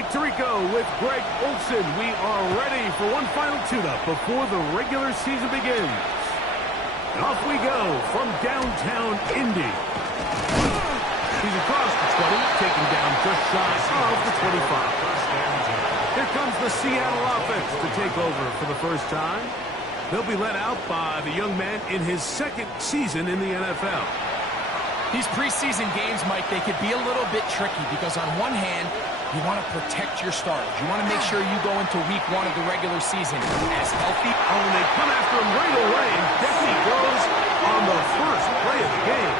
Mike Tirico with Greg Olson. We are ready for one final tune-up before the regular season begins. And off we go from downtown Indy. He's across the 20, taking down just shy of the 25. Here comes the Seattle offense to take over for the first time. They'll be led out by the young man in his second season in the NFL. These preseason games, Mike, they could be a little bit tricky because on one hand, you want to protect your starters. You want to make sure you go into week 1 of the regular season as healthy. Oh, and they come after him right away, and down he goes on the first play of the game.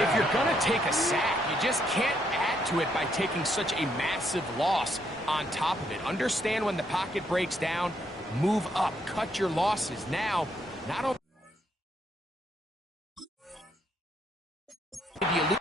If you're going to take a sack, you just can't add to it by taking such a massive loss on top of it. Understand when the pocket breaks down, move up, cut your losses. Now, not only do you lose,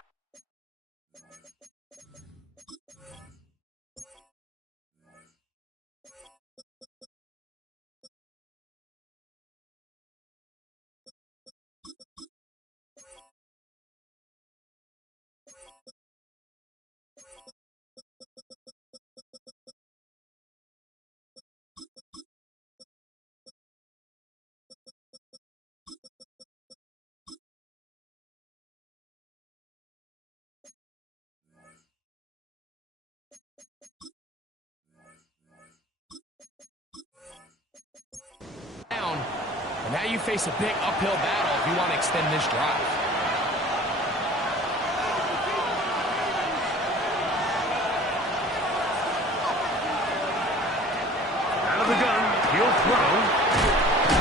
and now you face a big uphill battle if you want to extend this drive. Out of the gun, he'll throw.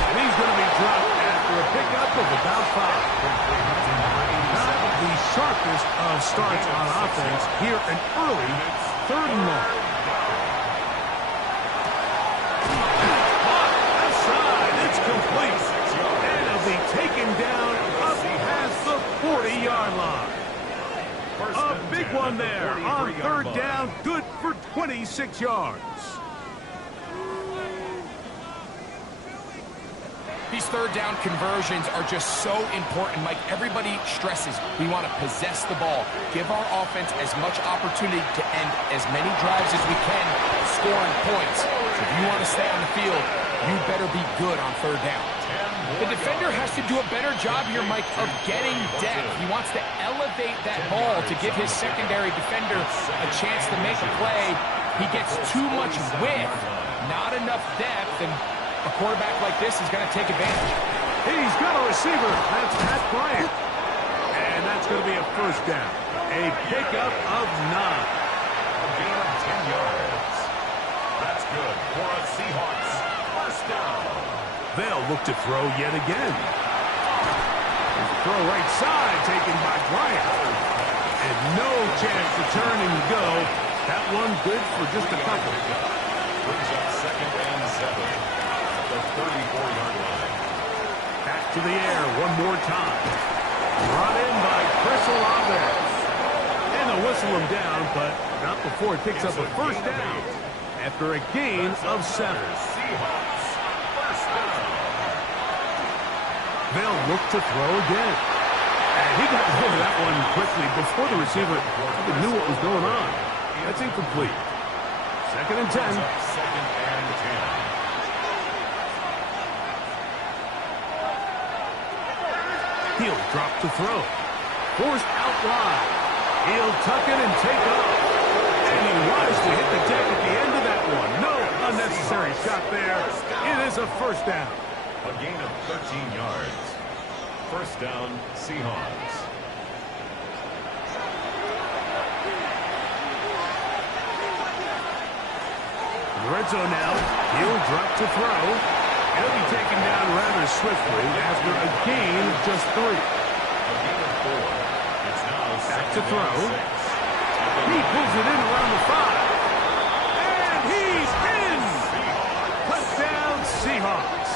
And he's going to be dropped after a pickup of about 5. Not the sharpest of starts on offense here an early 3rd and long. Complete. And he'll be taken down up past the 40-yard line. A big one there on 3rd down. Good for 26 yards. These 3rd down conversions are just so important, Mike. Everybody stresses we want to possess the ball, give our offense as much opportunity to end as many drives as we can, scoring points. So if you want to stay on the field, you better be good on 3rd down. The defender has to do a better job here, Mike, of getting depth. He wants to elevate that ball to give his secondary defender a chance to make a play. He gets too much width, not enough depth, and a quarterback like this is going to take advantage. He's got a receiver. That's Pat Bryant. And that's going to be a 1st down. A pickup of 9. A gain of 10 yards. That's good for a Seahawks 1st down. They'll look to throw yet again. Throw right side taken by Bryant. And no chance to turn and go. That one good for just a couple. Brings up 2nd and 7 at the 34-yard line. Back to the air one more time. Brought in by Chris Olave. And they'll whistle him down, but not before it picks up a 1st down after a gain of 7. Seahawks 1st down. They'll look to throw again. And he got rid of that one quickly before the receiver even knew what was going on. That's incomplete. 2nd and 10. 2nd and 10. He'll drop to throw. Forced out wide. He'll tuck it and take off. And he wisely hit the deck at the end of that one. No unnecessary shot there. It is a 1st down. A gain of 13 yards. 1st down, Seahawks. Red zone now. He'll drop to throw. He'll be taken down rather swiftly after a gain of just 3. A gain of 4. It's now Back to throw. 6. He pulls it in around the 5. And he's in! Touchdown, Seahawks.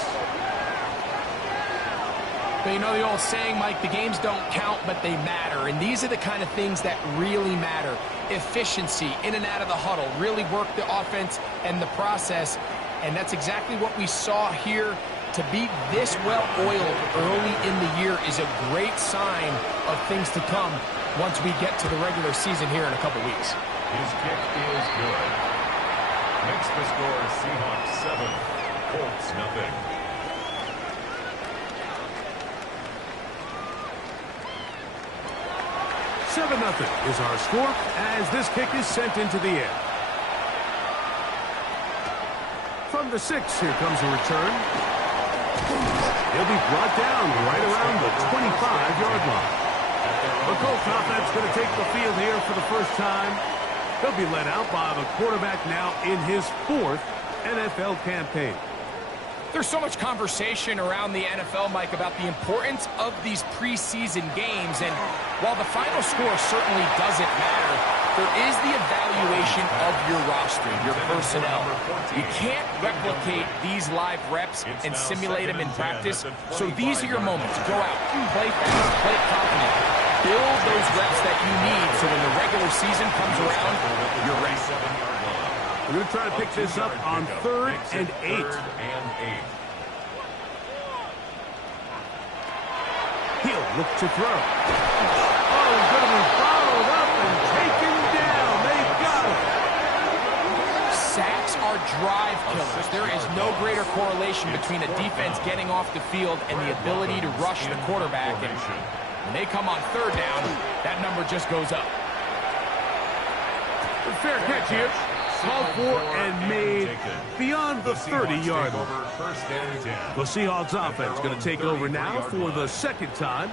But you know the old saying, Mike, the games don't count, but they matter. And these are the kind of things that really matter. Efficiency, in and out of the huddle, really work the offense and the process. And that's exactly what we saw here. To be this well-oiled early in the year is a great sign of things to come once we get to the regular season here in a couple weeks. His kick is good. Makes the score Seahawks 7, Colts nothing. Nothing is our score as this kick is sent into the air. From the 6, here comes a return. He'll be brought down right around the 25-yard line. The Colts offense going to take the field here for the first time. He'll be led out by the quarterback now in his 4th NFL campaign. There's so much conversation around the NFL, Mike, about the importance of these preseason games. And while the final score certainly doesn't matter, there is the evaluation of your roster, your personnel. You can't replicate these live reps and simulate them in practice. So these are your moments. Go out, play fast, play confident. Build those reps that you need so when the regular season comes around, you're ready. We're going to try to pick this up on 3rd and 8. He'll look to throw. Oh, he's going to be followed up and taken down. They got him. Sacks are drive killers. There is no greater correlation between a defense getting off the field and the ability to rush the quarterback. And when they come on 3rd down, that number just goes up. Fair catch here. Called for and made beyond the 30-yard line. The Seahawks offense going to take over now for the 2nd time.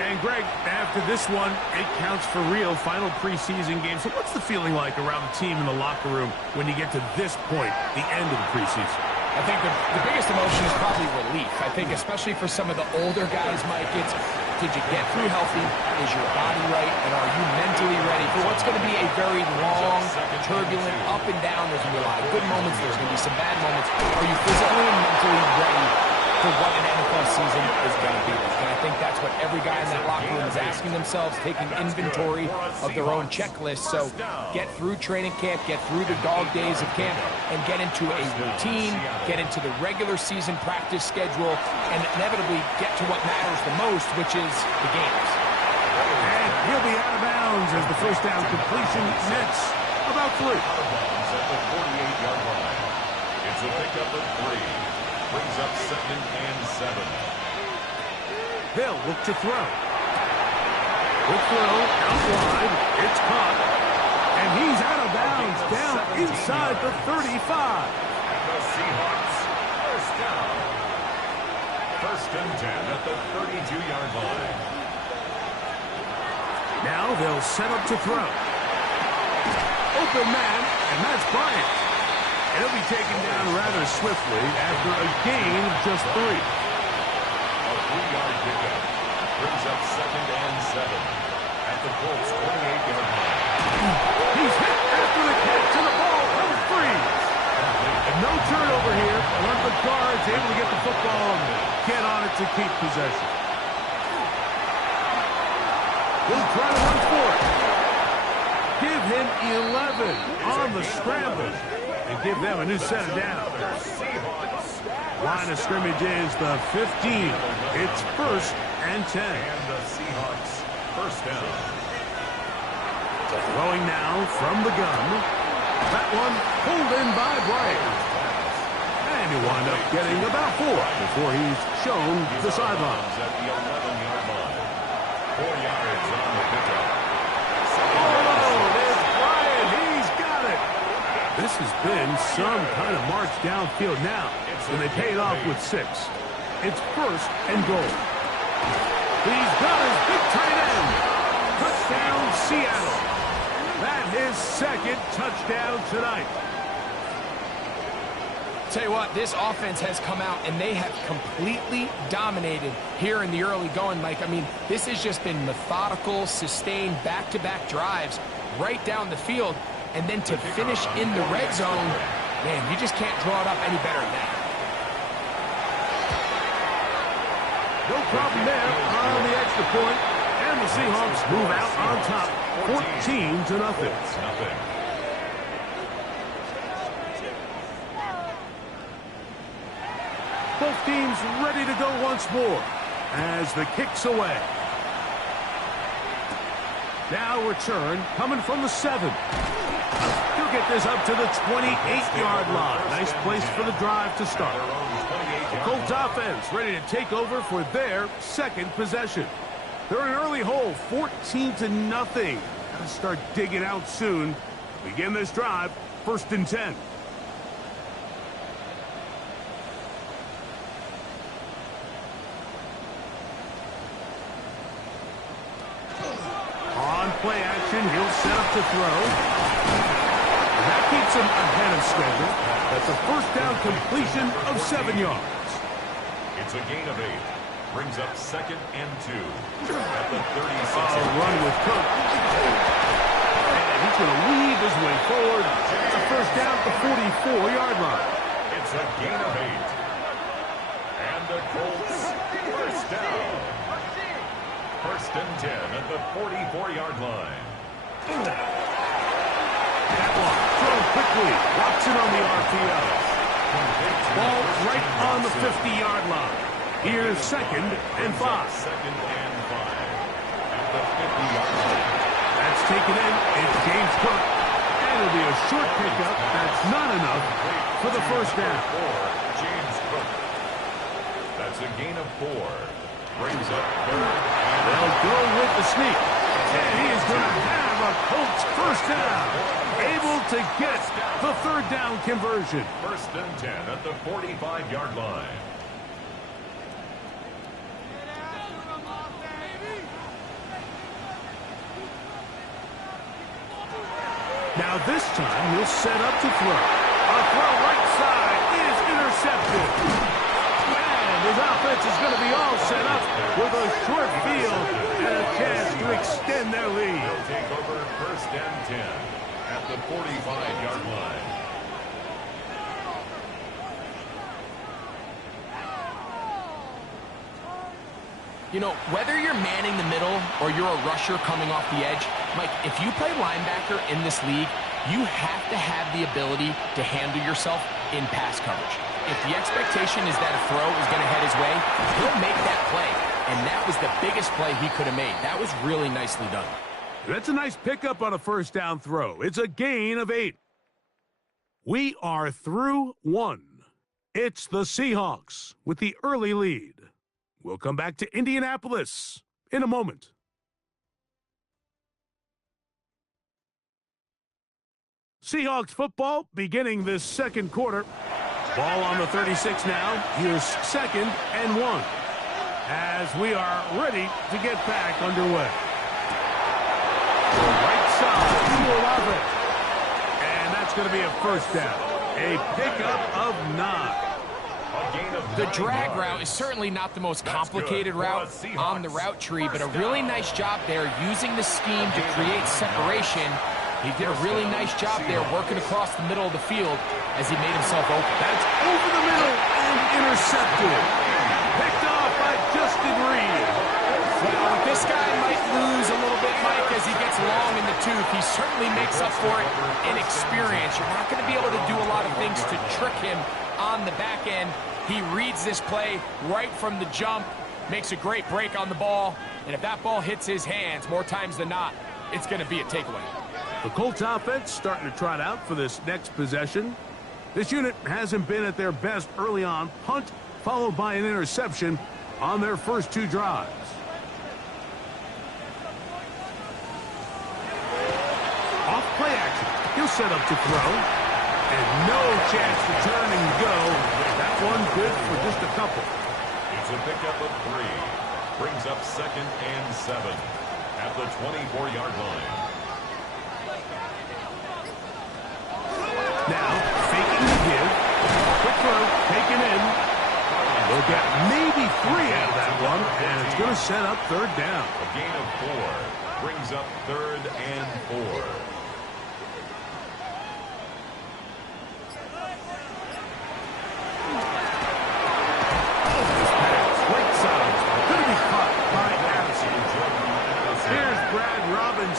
And, Greg, after this one, it counts for real. Final preseason game. So what's the feeling like around the team in the locker room when you get to this point, the end of the preseason? I think the biggest emotion is probably relief. I think especially for some of the older guys, Mike, it's did you get through healthy? Is your body right? And are you mentally ready for what's going to be a very long, turbulent, up and down? There's going to be a lot of good moments. There's going to be some bad moments. Are you physically and mentally ready for what an NFL season is going to be like? And I think that's what every guy in that locker room is asking themselves, taking inventory of their own checklist. So get through training camp, get through the dog days of camp, and get into a routine, get into the regular season practice schedule, and inevitably get to what matters the most, which is the games. And he'll be out of bounds as the first down completion nets about 3. Out of bounds at the 48-yard line. It's a pickup of 3. Brings up 2nd and 7. They'll look to throw. The throw out wide. It's caught. And he's out of bounds down inside the 35. And the Seahawks first down. 1st and 10 at the 32-yard line. Now they'll set up to throw. Open man, and that's Bryant. And he'll be taken down rather swiftly after a gain of just 3. A 3-yard pickup. Brings up 2nd and 7 at the Colts 28-yard line. He's hit after the catch, and the ball comes free. And no turnover here. One of the guards able to get the football and get on it to keep possession. He'll try to run for it. Give him 11 on the scramble and give them a new set of downs. Line of scrimmage is the 15. It's 1st and 10. And the Seahawks first down. Throwing now from the gun. That one pulled in by Bryant. And he'll wind up getting about 4 before he's shown the sidelines. At the 11-yard line. 4 yards on the pickup. Oh, there's Bryant. He's got it. This has been some kind of march downfield now. And they paid off with 6. It's 1st and goal. He's got his big tight end. Touchdown, Seattle. That's his 2nd touchdown tonight. Tell you what, this offense has come out and they have completely dominated here in the early going, Mike. I mean, this has just been methodical, sustained, back-to-back drives right down the field. And then to finish in the red zone, man, you just can't draw it up any better than that. No problem there on the extra point. And the Seahawks move out on top, 14-0. Both teams ready to go once more as the kick's away. Now return coming from the 7. He'll get this up to the 28-yard line. Nice place for the drive to start. The Colts offense ready to take over for their second possession. They're in an early hole, 14-0. Got to start digging out soon. Begin this drive, 1st and 10. On play action, he'll set up to throw. And that keeps him ahead of schedule. That's a first down completion of 7 yards. It's a gain of 8. Brings up 2nd and 2. At the 36. Run with Cook. And he's going to weave his way forward. It's a first down at the 44-yard line. It's a gain of 8. And the Colts first down. 1st and 10 at the 44-yard line. Catlock, throw quickly. Watson on the RPO. Ball right on the 50-yard line. Here's 2nd and 5. 2nd and 5 at the 50-yard line. That's taken in. It's James Cook. And it'll be a short pickup. That's not enough for the first down. James Cook. That's a gain of 4. Brings up 3rd. They'll go with the sneak. And he is going to have a Colts first down. Able to get the 3rd down conversion. 1st and 10 at the 45-yard line. Now this time he'll set up to throw. A throw right side is intercepted. And his offense is going to be all set up with a short field and a chance to extend their lead. They'll take over 1st and 10 at the 45-yard line. You know, whether you're manning the middle or you're a rusher coming off the edge, Mike, if you play linebacker in this league, you have to have the ability to handle yourself in pass coverage. If the expectation is that a throw is going to head his way, he'll make that play. And that was the biggest play he could have made. That was really nicely done. That's a nice pickup on a first down throw. It's a gain of 8. We are through 1. It's the Seahawks with the early lead. We'll come back to Indianapolis in a moment. Seahawks football beginning this second quarter. Ball on the 36 now. Here's 2nd and 1. As we are ready to get back underway. Right side, full of it. And that's going to be a first down. A pickup of 9. The drag route is certainly not the most complicated route on the route tree, but a really nice job there using the scheme to create separation. He did a really nice job there working across the middle of the field as he made himself open. That's over the middle and intercepted. Picked off by Justin Reed. Well, this guy might lose a little bit, Mike, as he gets long in the tooth. He certainly makes up for it in experience. You're not going to be able to do a lot of things to trick him on the back end. He reads this play right from the jump, makes a great break on the ball, and if that ball hits his hands more times than not, it's going to be a takeaway. The Colts offense starting to trot out for this next possession. This unit hasn't been at their best early on. Punt followed by an interception on their first 2 drives. Off play action. He'll set up to throw. And no chance to turn and go. That one good for just a couple. It's a pickup of 3. Brings up 2nd and 7 at the 24-yard line. Now, faking the give. Quick throw, taken in. They'll get maybe 3 out of that one, and it's going to set up 3rd down. A gain of 4. Brings up 3rd and 4.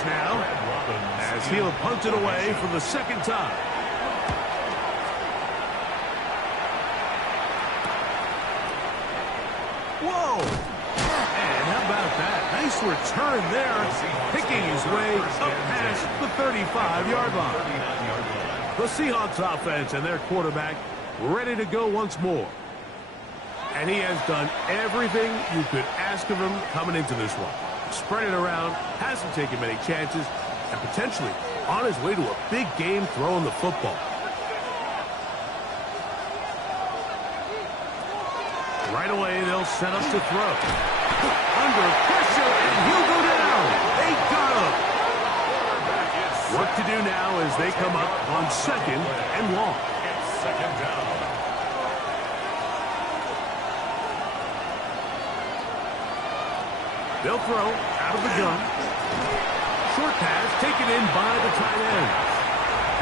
Now, as he'll punt it away for the 2nd time. Whoa! And how about that? Nice Nice return there, picking his way up past the 35-yard line. The Seahawks offense and their quarterback ready to go once more. And he has done everything you could ask of him coming into this one. Spread it around, hasn't taken many chances, and potentially on his way to a big game throwing the football. Right away, they'll set up to throw. Under pressure, and he'll go down. They got him. What to do now as they come up on 2nd and long. It's 2nd down. They'll throw out of the gun. Short pass taken in by the tight end.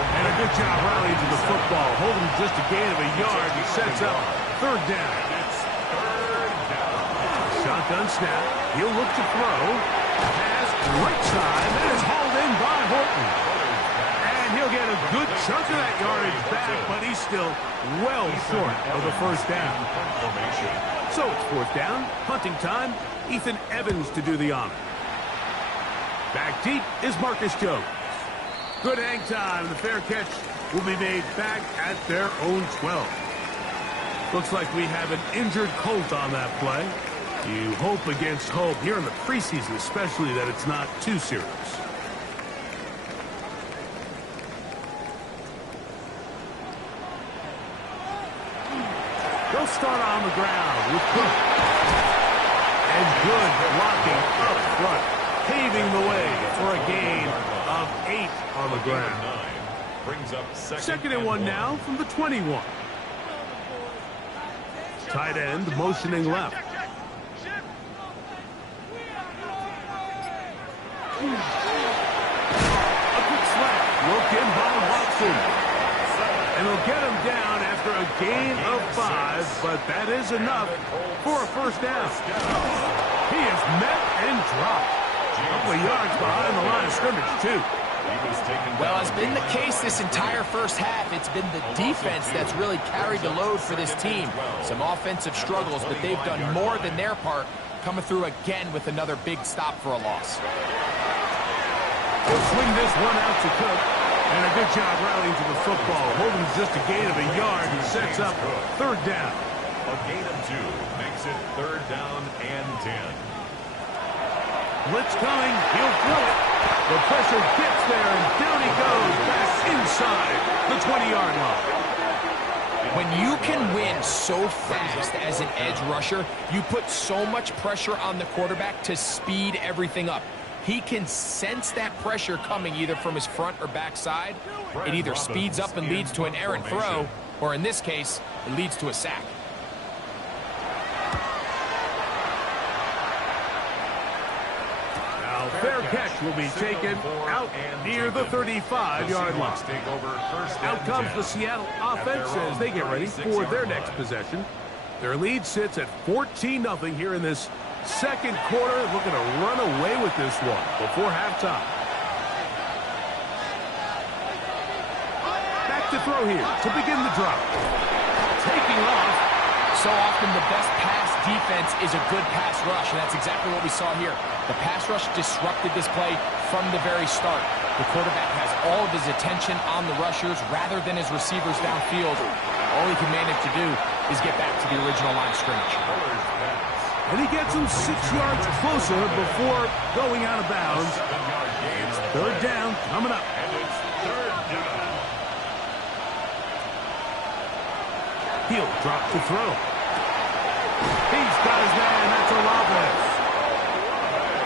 And a good job rallying to the football. Holding just a gain of a yard. He sets up 3rd down. It's 3rd down. Shotgun snap. He'll look to throw. Pass right side. That is hauled in by Horton. And he'll get a good chunk of that yardage back, but he's still well short of the 1st down. So it's 4th down. Punting time. Ethan Evans to do the honor. Back deep is Marcus Jones. Good hang time. The fair catch will be made back at their own 12. Looks like we have an injured Colt on that play. You hope against hope here in the preseason, especially, that it's not too serious. They'll start on the ground with Cook. And good blocking up front, paving the way for a gain of 8 on the ground. Brings up 2nd and 1 now from the 21. Tight end motioning left. A quick slap. Look in by Watson. And they'll get him down after a gain of 5, but that is enough for a 1st down. He is met and dropped. A couple of yards behind the line of scrimmage, too. Well, as been the case this entire 1st half, it's been the defense that's really carried the load for this team. Some offensive struggles, but they've done more than their part, coming through again with another big stop for a loss. He'll swing this one out to Cook. And a good job rallying to the football. Holding just a gain of a yard and sets up 3rd down. A gain of 2 makes it 3rd down and 10. Blitz coming. He'll throw it. The pressure gets there, and down he goes back inside the 20-yard line. When you can win so fast as an edge rusher, you put so much pressure on the quarterback to speed everything up. He can sense that pressure coming either from his front or back side. It either speeds up and leads to an errant throw, or in this case, it leads to a sack. Now, fair catch will be taken out near the 35-yard line. Out comes the Seattle offense as they get ready for their next possession. Their lead sits at 14-0 here in this 2nd quarter, looking to run away with this one before halftime. Back to throw here to begin the drive. Taking off. So often the best pass defense is a good pass rush, and that's exactly what we saw here. The pass rush disrupted this play from the very start. The quarterback has all of his attention on the rushers rather than his receivers downfield. All he can manage to do is get back to the original line of scrimmage. And he gets him 6 yards closer before going out of bounds. It's 3rd down coming up. And it's 3rd down. He'll drop to throw. He's got his man. That's Olave.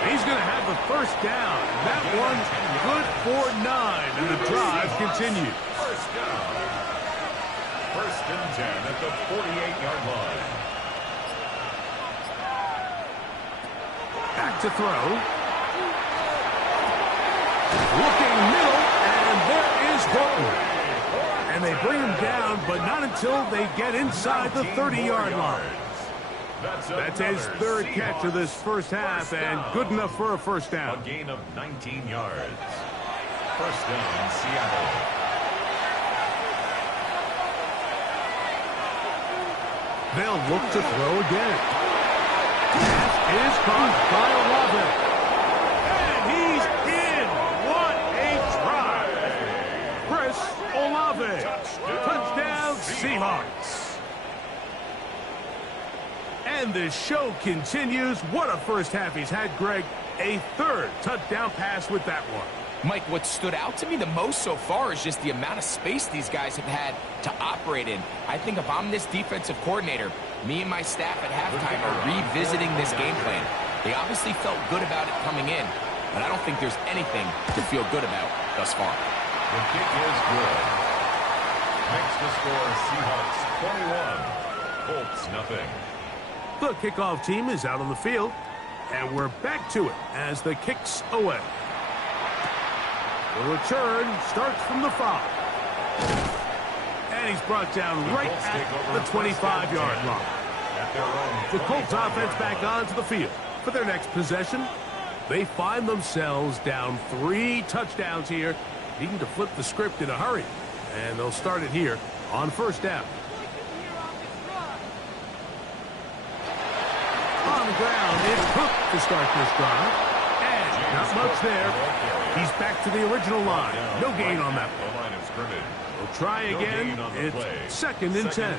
He's going to have the 1st down. That one good for 9. And the drive continues. 1st down. 1st and 10 at the 48-yard line. Back to throw. Looking middle, and there is Horton. And they bring him down, but not until they get inside the 30-yard line. That's his 3rd catch of this 1st half, and good enough for a 1st down. A gain of 19 yards. 1st down, Seattle. They'll look to throw again. Pass is caught by Olave. Seahawks. And the show continues. What a first half he's had, Greg. A third touchdown pass with that one. Mike, what stood out to me the most so far is just the amount of space these guys have had to operate in. I think if I'm this defensive coordinator, me and my staff at halftime are revisiting this game plan. They obviously felt good about it coming in, but I don't think there's anything to feel good about thus far. The kick is good. Makes the score Seahawks 21, Colts nothing. The kickoff team is out on the field, and we're back to it as the kick's away. The return starts from the 5. And he's brought down right at the 25-yard line. The Colts offense back onto the field for their next possession. They find themselves down 3 touchdowns here, needing to flip the script in a hurry. And they'll start it here on first down. On the ground, it's Cook to start this drive. And not much there. He's back to the original line. No gain on that one. We'll try again. It's second and 10.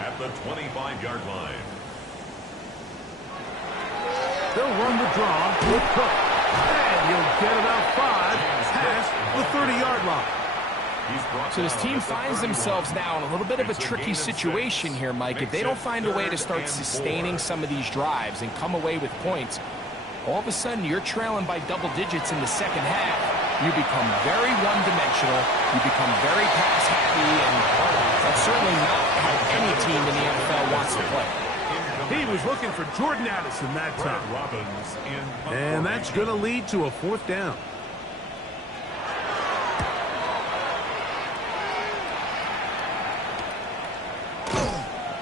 At the 25-yard line. They'll run the draw with Cook. And he'll get about 5 past the 30-yard line. So this team finds themselves now in a little bit of a tricky situation here, Mike. If they don't find a way to start sustaining some of these drives and come away with points, all of a sudden you're trailing by double digits in the second half. You become very one-dimensional. You become very pass-happy, and that's certainly not how any team in the NFL wants to play. He was looking for Jordan Addison that time. And that's going to lead to a 4th down.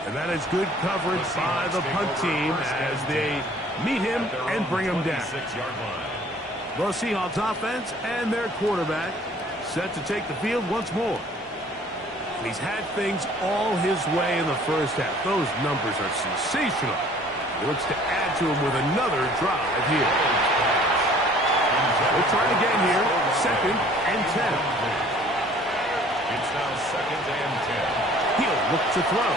And that is good coverage by the punt team as they meet him and bring him down. The Seahawks offense and their quarterback set to take the field once more. And he's had things all his way in the first half. Those numbers are sensational. He looks to add to them with another drive here. We'll try again here. Second and 10. It's now second and 10. He'll look to throw.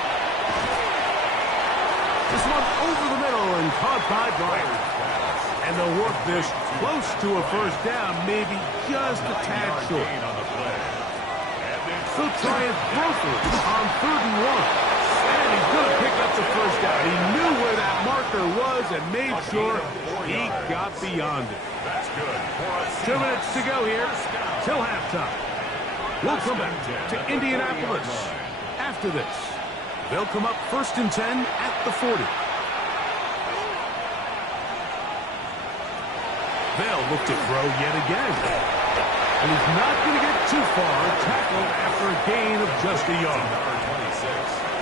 This one over the middle and caught by Bryant. And they'll work this close to a first down, maybe just a tad short. They'll try and throw for it on 3rd and 1. And he's going to pick up the first down. He knew where that marker was and made sure he got beyond it. That's good. 2 minutes to go here till halftime. We'll come back to Indianapolis after this. They'll come up 1st and 10 at the 40. They'll look to throw yet again. And he's not going to get too far, tackled after a gain of just a yard.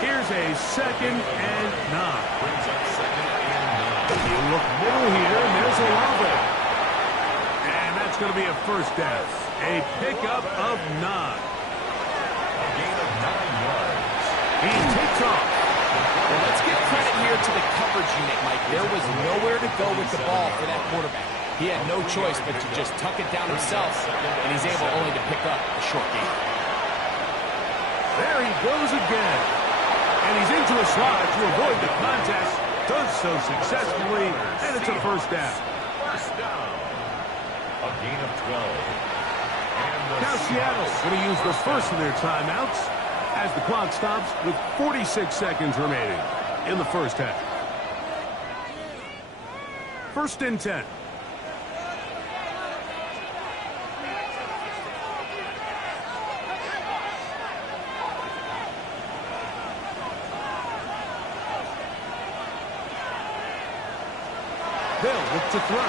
Here's a 2nd and 9. You look middle here, and there's Olave. And that's going to be a first down. A pickup of 9. A gain of 9 yards. He takes off. Well, let's give credit here to the coverage unit, Mike. There was nowhere to go with the ball for that quarterback. He had no choice but to just tuck it down himself, and he's able only to pick up a short gain. There he goes again. And he's into a slide to avoid the contest. Does so successfully, and it's a first down. First down. A gain of 12. Now Seattle's going to use the first of their timeouts as the clock stops with 46 seconds remaining in the first half. 1st and 10. They'll look to throw.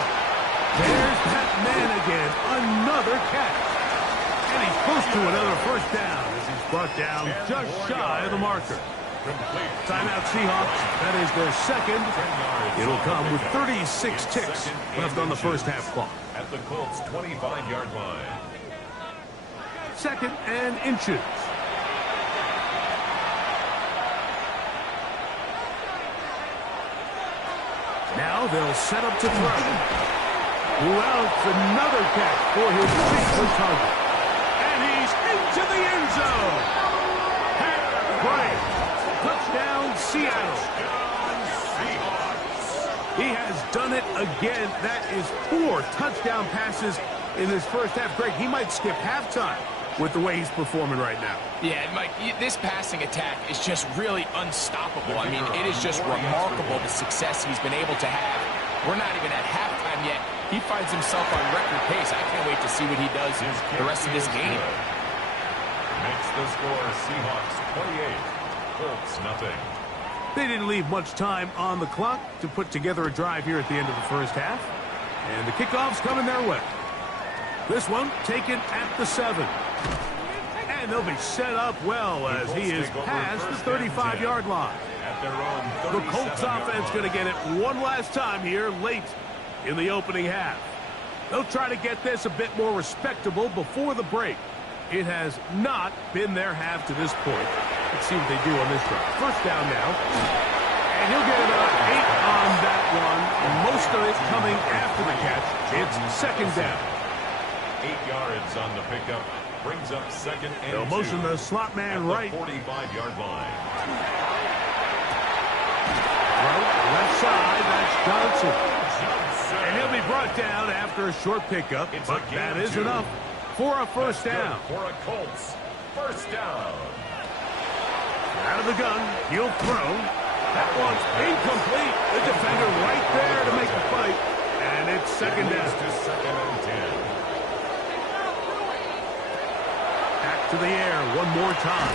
There's that man again. Another catch. And he's close to another first down as he's brought down just shy of the marker. Timeout Seahawks. That is their second. It'll come with 36 ticks left on the first half clock. At the Colts' 25-yard line. 2nd and inches. Now they'll set up to throw. Who else? Another catch for his 6-foot target. And he's into the end zone. play. Touchdown, Seattle. He has done it again. That is 4 touchdown passes in his first half. Greg, he might skip halftime with the way he's performing right now. Yeah, Mike, this passing attack is just really unstoppable. I mean, it is just remarkable the success he's been able to have. We're not even at halftime yet. He finds himself on record pace. I can't wait to see what he does the rest of this game. Makes the score Seahawks 28, Colts nothing. They didn't leave much time on the clock to put together a drive here at the end of the first half. And the kickoff's coming their way. This one taken at the 7. And they'll be set up well as he is past the 35-yard line. The Colts offense going to get it one last time here late in the opening half. They'll try to get this a bit more respectable before the break. It has not been their half to this point. Let's see what they do on this drive. First down now. And he'll get about 8 on that one. Most of it coming after the catch. It's second down. 8 yards on the pickup. Brings up second and They'll motion the slot man right. 45-yard line. Left side, that's Johnson. And he'll be brought down after a short pickup, but that is enough for a first down. For a Colts first down. Out of the gun, he'll throw. That one's incomplete. The defender right there to make the fight, and it's second down. To second and 10. Back to the air one more time.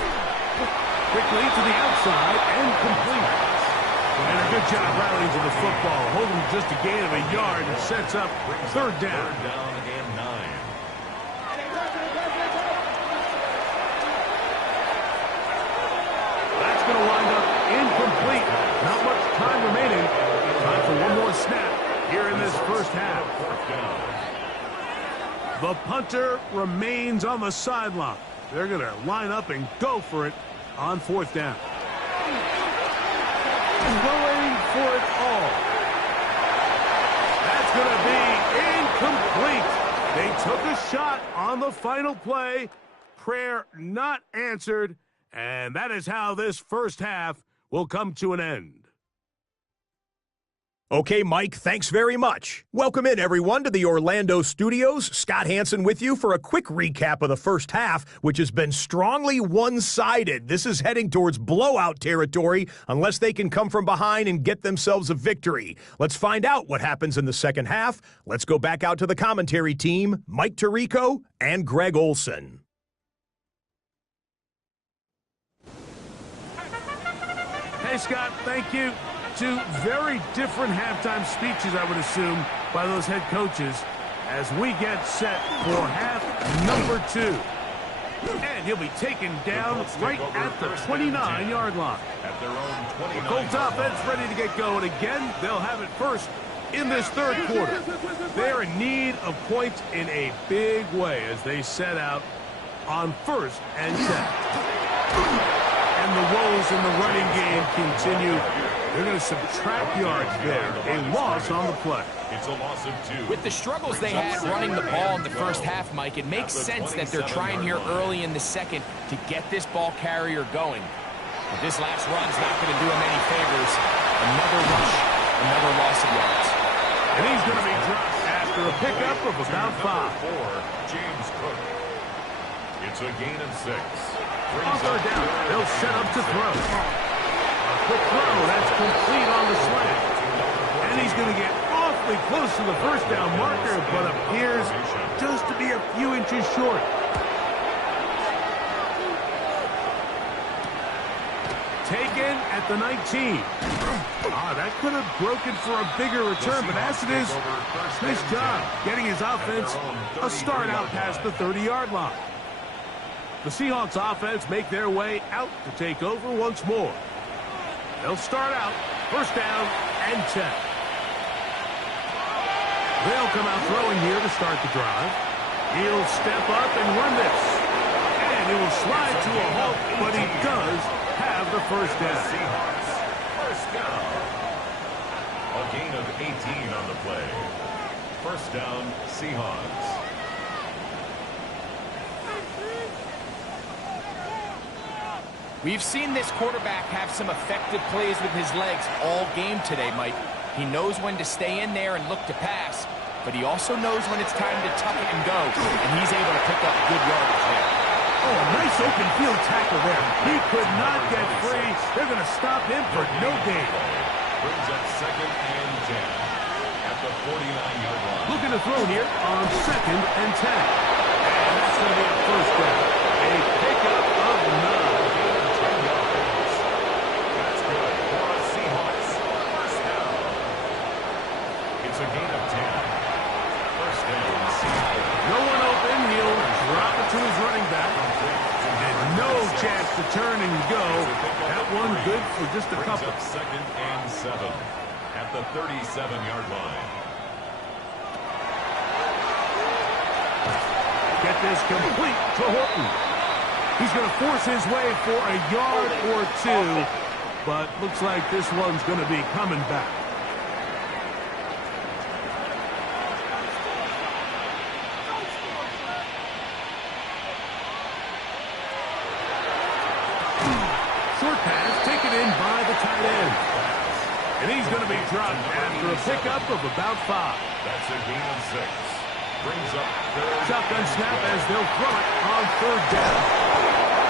Quickly to the outside and complete. And a good job rallying to the football. Holding just a gain of a yard and sets up third down. Third down and 9. That's going to wind up incomplete. Not much time remaining. Time for one more snap here in this first half. The punter remains on the sideline. They're going to line up and go for it on fourth down. Going for it all. That's going to be incomplete. They took a shot on the final play. Prayer not answered. And that is how this first half will come to an end. Okay, Mike, thanks very much. Welcome in, everyone, to the Orlando studios. Scott Hansen with you for a quick recap of the first half, which has been strongly one-sided. This is heading towards blowout territory unless they can come from behind and get themselves a victory. Let's find out what happens in the second half. Let's go back out to the commentary team, Mike Tirico and Greg Olson. Hey, Scott, thank you. 2 very different halftime speeches, I would assume, by those head coaches as we get set for half number 2. And he'll be taken down right at the 29-yard line. At their own 29. Colts offense ready to get going again. They'll have it first in this third quarter. They're in need of points in a big way as they set out on first and 10. And the woes in the running game continue. They're going to subtract yards there. A loss on the play. It's a loss of 2. With the struggles they had running the ball in the first half, Mike, it makes sense that they're trying here early in the second to get this ball carrier going. But this last run's not going to do him any favors. Another rush, another loss of yards. And he's going to be dropped after a pickup of about 5. 4, James Cook. It's a gain of 6. On third down, they'll set up to throw. A quick throw, that's complete on the slant. And he's going to get awfully close to the first down marker, but appears just to be a few inches short. Taken at the 19. That could have broken for a bigger return, but as it is, nice job getting his offense a start out past the 30-yard line. The Seahawks offense make their way out to take over once more. They'll start out first down and 10. They'll come out throwing here to start the drive. He'll step up and run this. And he will slide to a halt, but he does have the first down. Seahawks first down. A gain of 18 on the play. First down, Seahawks. We've seen this quarterback have some effective plays with his legs all game today, Mike. He knows when to stay in there and look to pass, but he also knows when it's time to tuck it and go, and he's able to pick up good yardage there. Oh, a nice open field tackle there. He could not get free. They're going to stop him for no gain. Brings up 2nd and 10 at the 49-yard line. Looking to throw here on 2nd and 10. And that's going to be a first down. A pickup of 9. That's good for a Seahawks first down. It's a gain of 10. First down, Seahawks. No one open. He'll drop it to his running back. And no chance to turn and go. That one good for just a couple. Brings up 2nd and 7 at the 37-yard line. Get this complete to Horton. He's going to force his way for a yard or two, but looks like this one's going to be coming back. Short pass taken in by the tight end. And he's going to be dropped after a pickup of about 5. That's a gain of 6. Brings up 3rd. Shotgun snap as they'll throw it on 3rd down.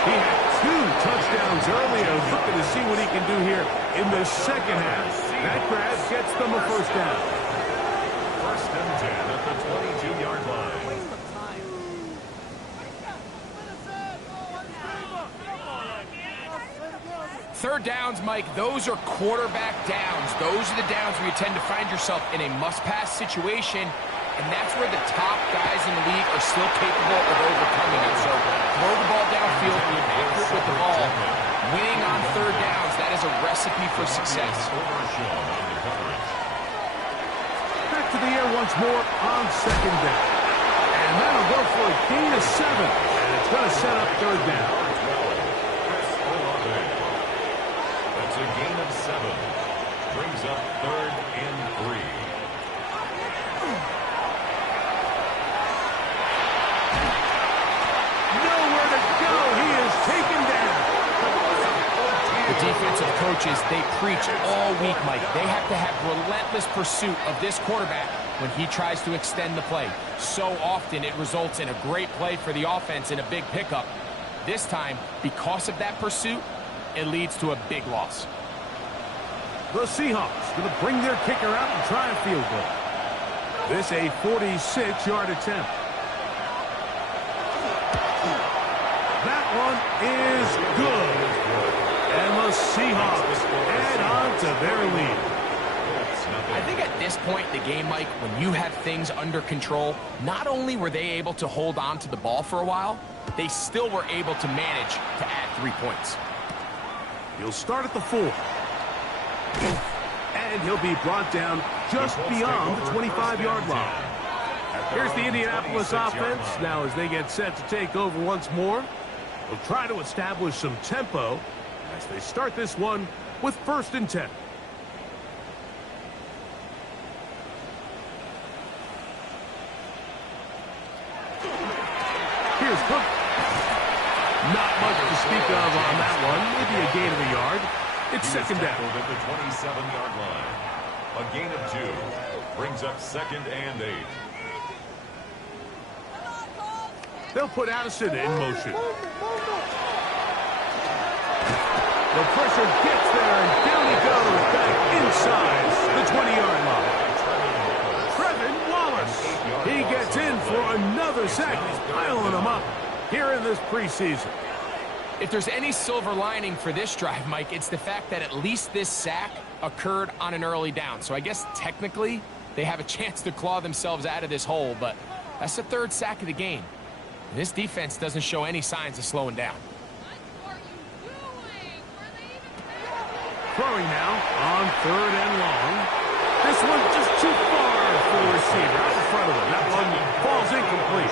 He had 2 touchdowns earlier. Looking to see what he can do here in the second half. That grab gets them a first down. 1st and 10 at the 22-yard line. Third downs, Mike, those are quarterback downs. Those are the downs where you tend to find yourself in a must-pass situation, and that's where the top guys in the league are still capable of overcoming it. So throw the ball downfield, be accurate with the ball. Winning on 3rd downs, that is a recipe for success. Back to the air once more on 2nd down. And that'll go for a gain of 7. And it's going to set up 3rd down. That's a gain of 7. Brings up 3rd and 3. Nowhere to go. He is taken down. The defensive coaches, they preach all week, Mike. They have to have relentless pursuit of this quarterback when he tries to extend the play. So often it results in a great play for the offense and a big pickup. This time, because of that pursuit, it leads to a big loss. The Seahawks going to bring their kicker out and try a field goal. This a 46-yard attempt. That one is good. And the Seahawks add on to their lead. I think at this point in the game, Mike, when you have things under control, not only were they able to hold on to the ball for a while, they still were able to manage to add 3 points. He'll start at the 4. And he'll be brought down just beyond the 25-yard line. Here's the Indianapolis offense. Now as they get set to take over once more, they'll try to establish some tempo as they start this one with 1st and 10. Here's Cook. Not much to speak of on that one. Maybe a gain of a yard. It's 2nd down. At the 27-yard line. A gain of 2. Brings up 2nd and 8. They'll put Addison in motion. The pressure gets there, and down he goes back inside the 20-yard line. Trevin Wallace. He gets in for another sack. He's piling them up here in this preseason. If there's any silver lining for this drive, Mike, it's the fact that at least this sack occurred on an early down. So I guess technically they have a chance to claw themselves out of this hole, but that's the 3rd sack of the game. And this defense doesn't show any signs of slowing down. Throwing now on 3rd and long. This one just too far for the receiver out in front of him. That one falls incomplete.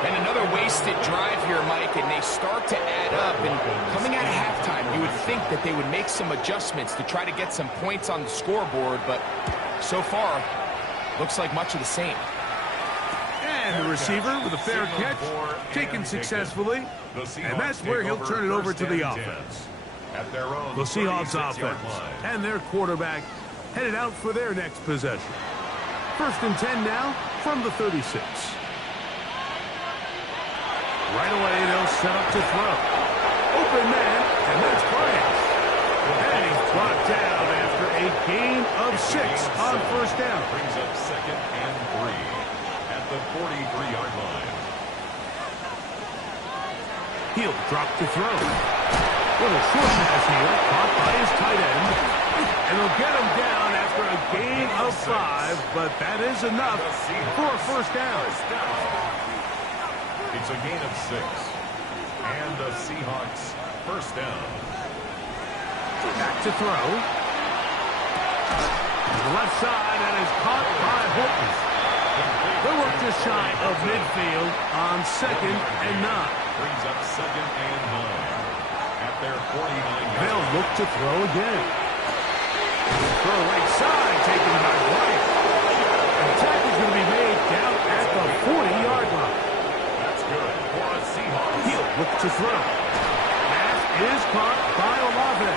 And another wasted drive here, Mike, and they start to add up. And coming out of halftime, you would think that they would make some adjustments to try to get some points on the scoreboard, but so far, looks like much of the same. And the receiver with a fair catch taken successfully, and that's where he'll turn it over to the offense. At their own The Seahawks 36-yard offense line. and their quarterback headed out for their next possession. 1st and 10 now from the 36. Right away, they'll set up to throw. Open man, and that's Bryant. And he's brought down after a gain of 6 on 1st down. Brings up 2nd and 3 at the 43-yard line. He'll drop to throw. Little short pass here, caught by his tight end. And he'll get him down after a gain of 5, but that is enough for a 1st down. It's a gain of 6. And the Seahawks 1st down. Back to throw. The left side, and is caught by Horton. They work just shy of midfield on 2nd and 9. Brings up 2nd and 9 at their 49-yard. They'll look to throw again. Throw right side, taken by Bryant. The attack is going to be made down at the 40-yard line. That's good for a Seahawks. He'll look to throw. Pass is caught by Olave.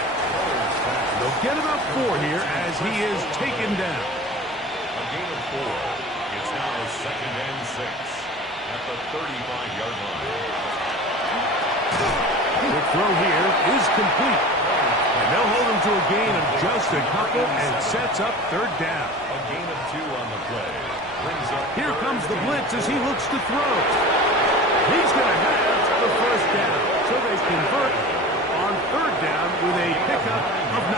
They'll get about 4 here as he is taken down. A gain of 4. It's now 2nd and 6 at the 35-yard line. The throw here is complete. And they'll hold him to a gain of just a couple and sets up 3rd down. A gain of 2 on the play. Brings up Here comes the blitz as he looks to throw. He's going to have the 1st down. So they convert on 3rd down with a pickup of 9.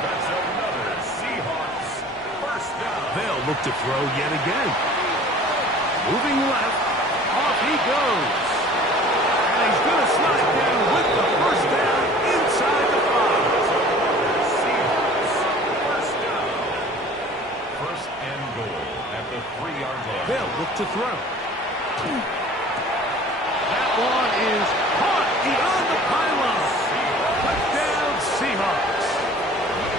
That's another Seahawks 1st down. They'll look to throw yet again. Moving left, off he goes. And he's going to slide down with the 1st down inside the 5. Seahawks 1st down. 1st and goal at the 3-yard line. They'll look to throw. That one is caught beyond the pylon. Touchdown Seahawks.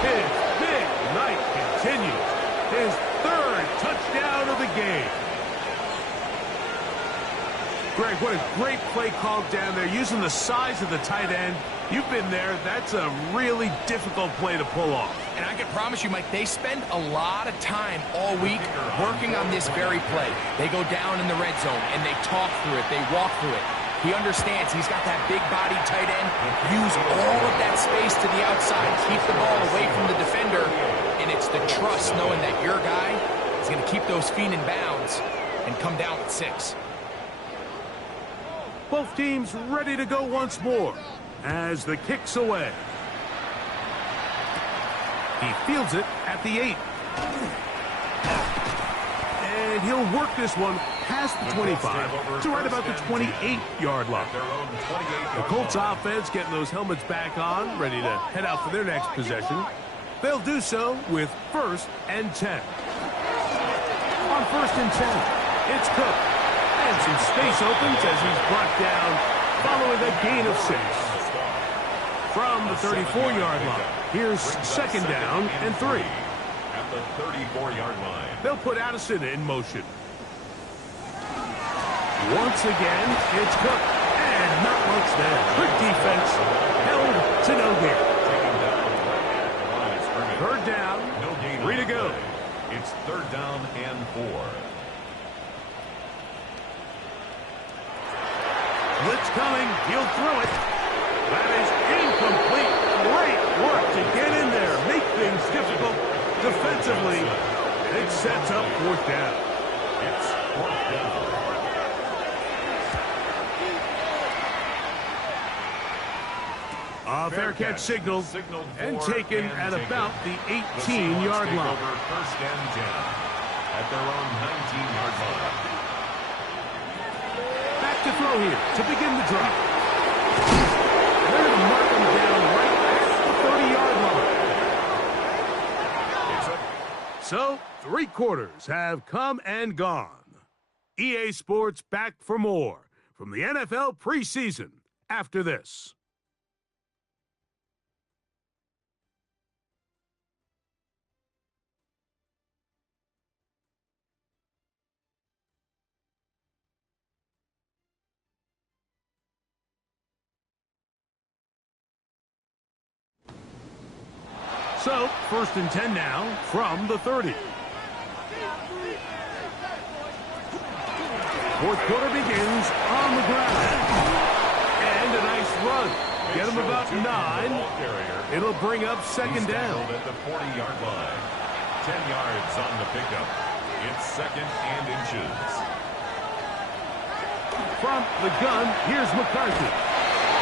His big night continues. His 3rd touchdown of the game. Greg, what a great play call down there, using the size of the tight end. You've been there. That's a really difficult play to pull off. And I can promise you, Mike, they spend a lot of time all week working on this very play. They go down in the red zone, and they talk through it. They walk through it. He understands he's got that big-bodied tight end. Use all of that space to the outside. Keep the ball away from the defender. And it's the trust knowing that your guy is going to keep those feet in bounds and come down with 6. Both teams ready to go once more as the kick's away. He fields it at the 8. And he'll work this one past the 25 to right about the 28-yard line. The Colts offense getting those helmets back on, ready to head out for their next possession. They'll do so with 1st and 10. On 1st and 10, it's Cook. And some space opens as he's brought down following a gain of 6. From the 34-yard line, here's 2nd down and 3. At the 34-yard line. They'll put Addison in motion. Once again, it's Cook. And not much there. Good defense. Held to no gain. Taken down right at the line of scrimmage. 3rd down. No gain. 3 to go. It's 3rd down and 4. Blitz coming. He'll throw it. That is incomplete. Great work to get in there. Make things difficult defensively. It sets up 4th down. It's 4th down. A fair catch signaled and taken at about the 18-yard line. 1st and 10 at their own 19-yard line. Back to throw here to begin the drive. They're going to mark him down right at the 30-yard line. So, 3 quarters have come and gone. EA Sports back for more from the NFL preseason after this. So, 1st and 10 now from the 30. 4th quarter begins on the ground. And a nice run. Get him about 9. It'll bring up 2nd down. At the 40-yard line. 10 yards on the pickup. It's 2nd and inches. From the gun, here's McCarthy.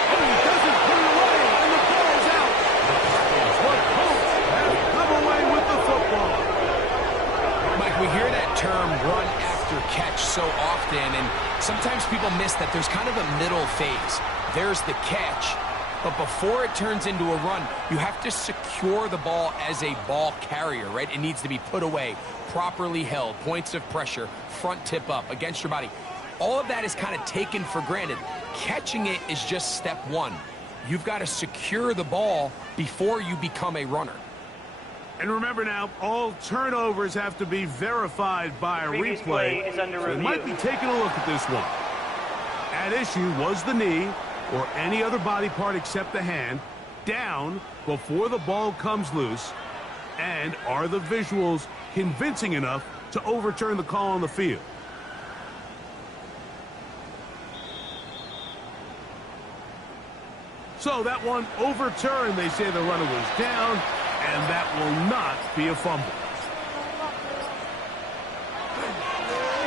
And he doesn't put it away, and the ball's out. The Colts have come away with the football. Mike, we hear that term run after catch so often, and sometimes people miss that there's kind of a middle phase. There's the catch, but before it turns into a run, you have to secure the ball as a ball carrier, right? It needs to be put away, properly held, points of pressure, front tip up against your body. All of that is kind of taken for granted. Catching it is just step one. You've got to secure the ball before you become a runner. And remember now, all turnovers have to be verified by a replay. So they might be taking a look at this one. At issue was the knee, or any other body part except the hand, down before the ball comes loose. And are the visuals convincing enough to overturn the call on the field? So that one overturned. They say the runner was down, and that will not be a fumble.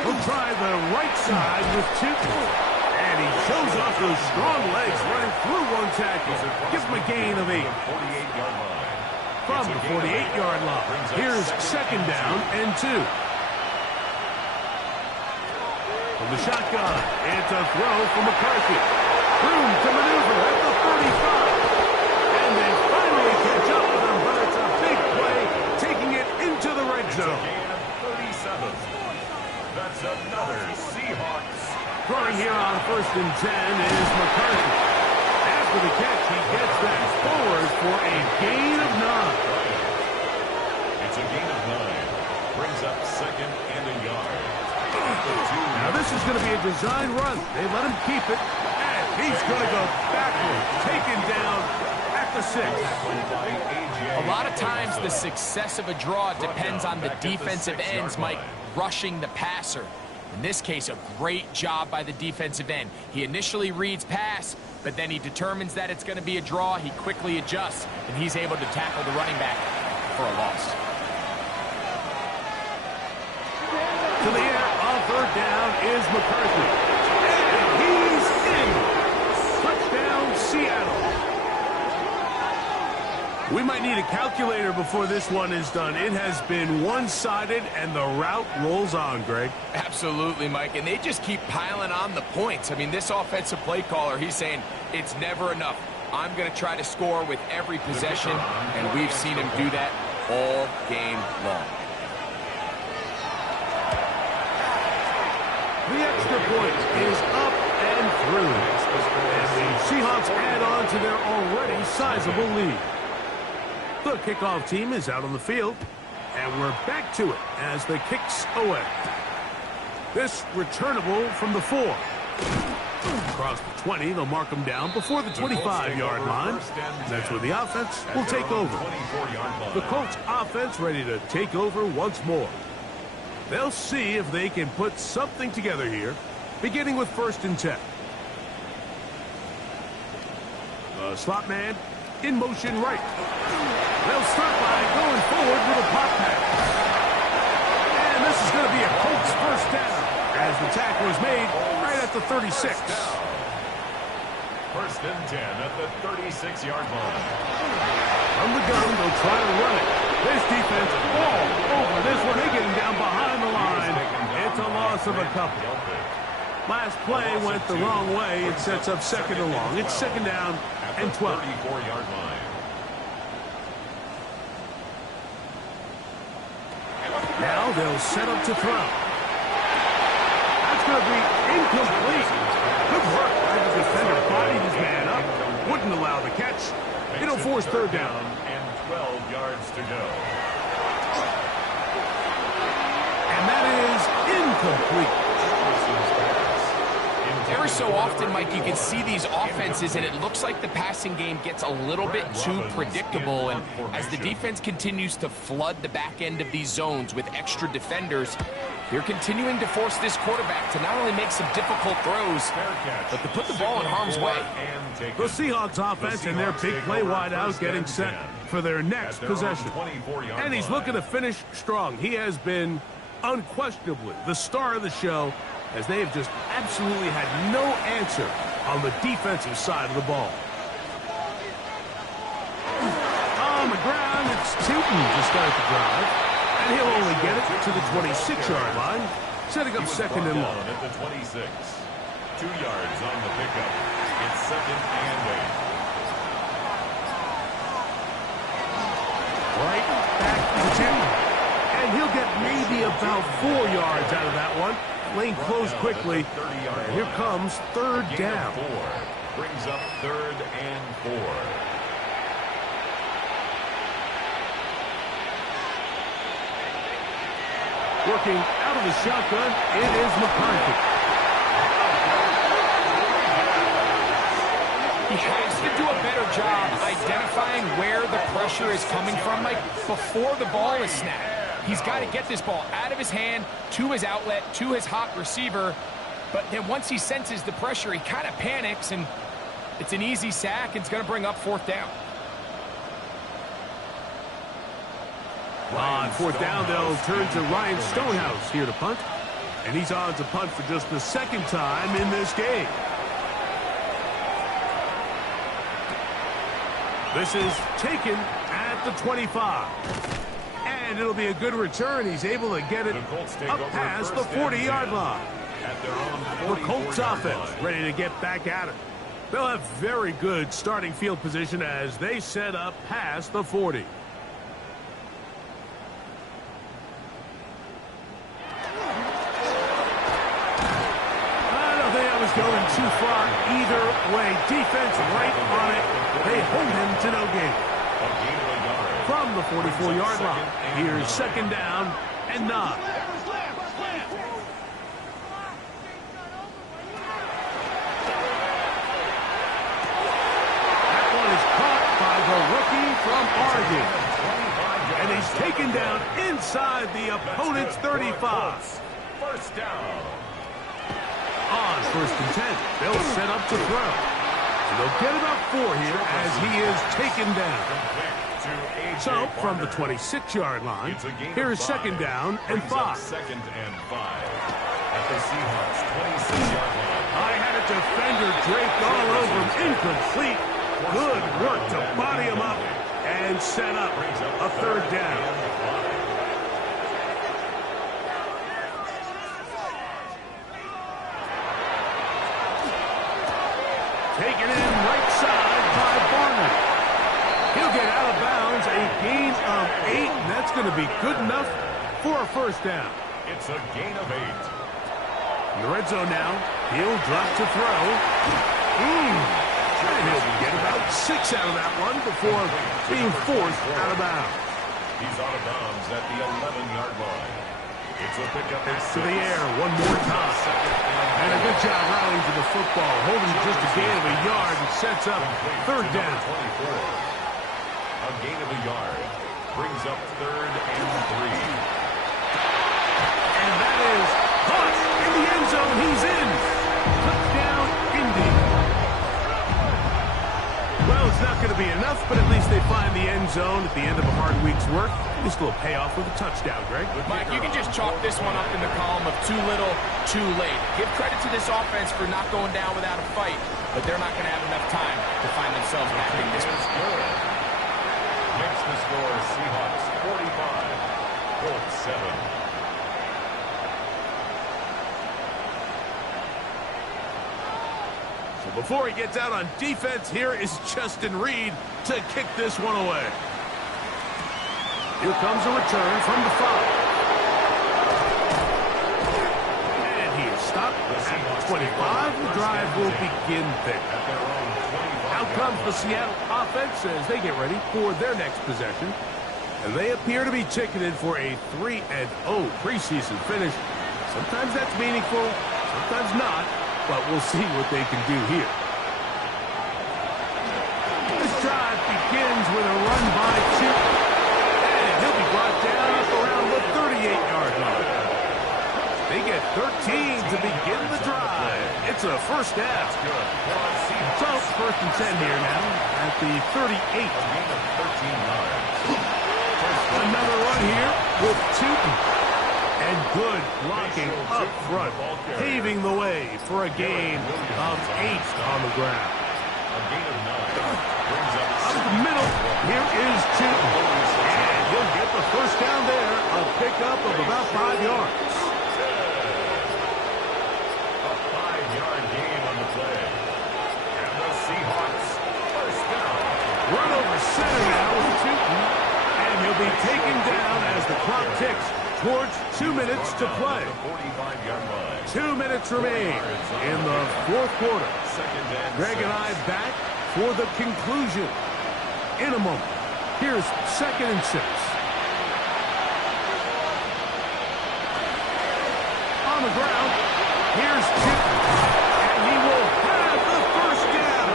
He'll try the right side with 2. And he shows off those strong legs running through one tackle. Gives him a gain of 8. From the 48-yard line. Here's 2nd down and 2. From the shotgun, it's a throw from McCarthy. Room to maneuver at the 35. And they finally catch up with him, but it's a big play, taking it into the red zone. That's another Seahawks. Throwing here on 1st and 10 is McCarthy. After the catch, he gets that forward for a gain of 9. It's a gain of 9. Brings up 2nd and a yard. Now this is going to be a design run. They let him keep it. He's going to go backward, taken down at the 6. A lot of times the success of a draw depends on the defensive ends, Mike, rushing the passer. In this case, a great job by the defensive end. He initially reads pass, but then he determines that it's going to be a draw. He quickly adjusts, and he's able to tackle the running back for a loss. To the air on 3rd down is McCarthy. And he's in. Touchdown, Seattle. We might need a calculator before this one is done. It has been one-sided, and the route rolls on, Greg. Absolutely, Mike, and they just keep piling on the points. I mean, this offensive play caller, he's saying it's never enough. I'm going to try to score with every possession, and we've seen him do that all game long. The extra point is up and through. And the Seahawks add on to their already sizable lead. The kickoff team is out on the field, and we're back to it as the kicks away. This returnable from the 4. Across the 20, they'll mark them down before the 25-yard line. That's where the offense will take over. The Colts offense ready to take over once more. They'll see if they can put something together here, beginning with 1st and 10. The slot man in motion right. They'll start by going forward with a pop pass. And this is going to be a Colts 1st down as the tackle is made right at the 36. 1st and 10 at the 36-yard line. From the gun, they'll try to run it. This defense all over this one. They get him down behind the line. It's a loss of a couple. Last play went the wrong way. It sets up 2nd and long. It's 2nd down and 12. 34-yard line. Now they'll set up to throw. That's going to be incomplete. Good work by the defender. Bodied his man up. Wouldn't allow the catch. It'll force 3rd down. And 12 yards to go. And that is incomplete. Every so often, Mike, you can see these offenses, and it looks like the passing game gets a little bit too predictable. And as the defense continues to flood the back end of these zones with extra defenders, they're continuing to force this quarterback to not only make some difficult throws, but to put the ball in harm's way. The Seahawks offense and their big play wideout getting set for their next possession. And he's looking to finish strong. He has been unquestionably the star of the show, as they have just absolutely had no answer on the defensive side of the ball. On the ground, it's Tootin to start the drive. And he'll only get it to the 26-yard line, setting up second and long. At the 26. 2 yards on the pickup. It's second and 8. Right back to Tim. And he'll get maybe about 4 yards out of that one. Lane closed quickly. And here comes third down. 4 brings up third and 4. Working out of the shotgun, it is McCarthy. He has to do a better job identifying where the pressure is coming from, Mike, before the ball is snapped. He's got to get this ball out of his hand, to his outlet, to his hot receiver. But then once he senses the pressure, he kind of panics, and it's an easy sack. It's going to bring up fourth down. On fourth down, they'll turn to Ryan Stonehouse here to punt. And he's on to punt for just the second time in this game. This is taken at the 25. And it'll be a good return. He's able to get it up past the 40-yard line. The Colts offense ready to get back at it. They'll have very good starting field position as they set up past the 40. Going too far either way. Defense right on it. They hold him to no gain. From the 44-yard line. Here's second down and 9. That one is caught by the rookie from Oregon. And he's taken down inside the opponent's 35. First down. On first and 10, they'll set up to throw. And they'll get about 4 here as he is taken down. So, from the 26-yard line, here is second down and 5. Second and 5 at the Seahawks 26-yard line. I had a defender draped all over him, incomplete. Good work to body him up and set up a third down. Taken in right side by Barner. He'll get out of bounds, a gain of 8, and that's going to be good enough for a first down. It's a gain of 8. In the red zone now, he'll drop to throw. And he'll get about 6 out of that one before being forced out of bounds. He's out of bounds at the 11-yard line. It's a pickup to the air one more time. And a good job rallying to the football, holding just a gain of a yard and sets up third down. 24. A gain of a yard brings up third and 3. And that is caught in the end zone. He's in. Touchdown, Indy. Well, it's not going to be enough, but at least they find the end zone at the end of a hard week's work. This little payoff with a touchdown, Greg. Mike, you can just chalk this one up in the column of too little, too late. Give credit to this offense for not going down without a fight, but they're not going to have enough time to find themselves back in this one. Makes the score Seahawks 45, Colts 7. So before he gets out on defense, here is Justin Reed to kick this one away. Here comes a return from the 5. And he is stopped at 25. The drive will begin there. Out comes the Seattle offense as they get ready for their next possession. And they appear to be ticketed for a 3-0 preseason finish. Sometimes that's meaningful, sometimes not. but we'll see what they can do here. This drive begins with a run by Chip. And he'll be brought down around the 38-yard line. They get 13 to begin the drive. It's a first down. So, first and 10 here now at the 38. Another run here with Tootin. And good blocking up front, paving the way for a gain of 8 on the ground. Up the middle, here is Tootin. And he'll get the first down there, a pickup of about 5 yards. A 5-yard gain on the play. And the Seahawks first down. Run over center now with Tootin. And he'll be taken down as the clock ticks towards 2 minutes to play. 2 minutes remain in the fourth quarter. Greg and I back for the conclusion in a moment. Here's 2nd and 6. On the ground, here's Chip, and he will have the first down.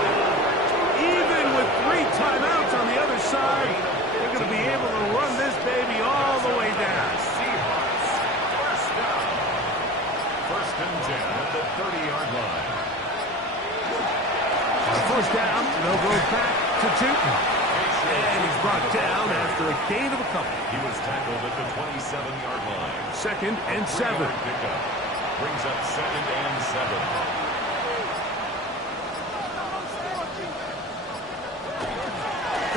Even with 3 timeouts on the other side, they're going to be able to run this baby all the way down. Seahawks first down. 1st and 10 at the 30-yard line. On first down, they'll go back to Tootin. And he's brought down after a gain of a couple. He was tackled at the 27-yard line. 2nd and 7. Pickup. Brings up 2nd and 7.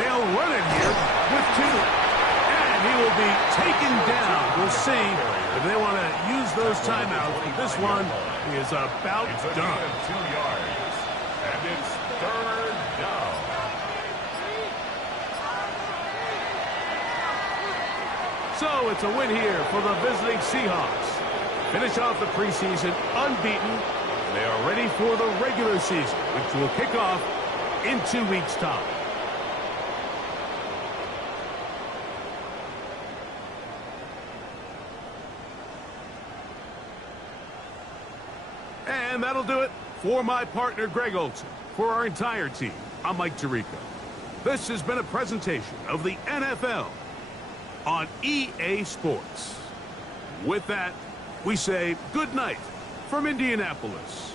They'll run it here with 2. And he will be taken down. We'll see if they want to use those timeouts. This one is about It's a done. gain of 2 yards. And it's 3rd down. So it's a win here for the visiting Seahawks. Finish off the preseason unbeaten. They are ready for the regular season, which will kick off in 2 weeks' time. And that'll do it for my partner, Greg Olson. For our entire team, I'm Mike Tirico. This has been a presentation of the NFL on EA Sports. With that, we say good night from Indianapolis.